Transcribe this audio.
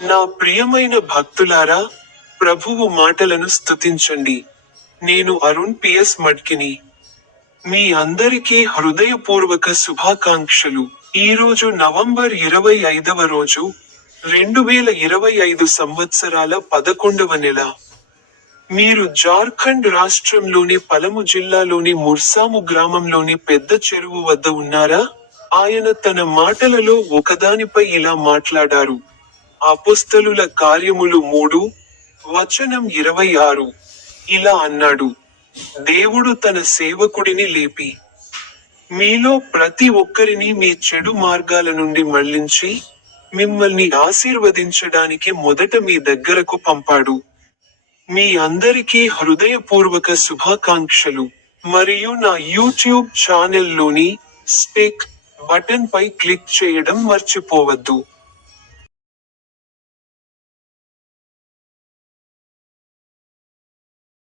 నా ప్రియమైన భక్తులారా ప్రభువు మాటలను స్తుతించండి. నేను అరుణ్ పిఎస్ మడ్కిని మీ అందరికీ హృదయపూర్వక శుభాకాంక్షలు. ఈరోజు నవంబర్ ఇరవై ఐదవ రోజు రెండు వేల ఇరవై ఐదు సంవత్సరాల పదకొండవ నెల. మీరు జార్ఖండ్ రాష్ట్రంలోని పలము జిల్లాలోని ముర్సాము గ్రామంలోని పెద్ద చెరువు వద్ద ఉన్నారా? ఆయన తన మాటలలో ఒకదానిపై ఇలా మాట్లాడారు. అపుస్తలుల కార్యములు మూడు వచనం ఇరవై ఆరు ఇలా అన్నాడు దేవుడు తన సేవకుడిని లేపి మీలో ప్రతి ఒక్కరిని మీ చెడు మార్గాల నుండి మళ్ళించి మిమ్మల్ని ఆశీర్వదించడానికి మొదట మీ దగ్గరకు పంపాడు. మీ అందరికీ హృదయపూర్వక శుభాకాంక్షలు. మరియు నా యూట్యూబ్ ఛానల్లోని స్పెక్ బటన్ పై క్లిక్ చేయడం మర్చిపోవద్దు.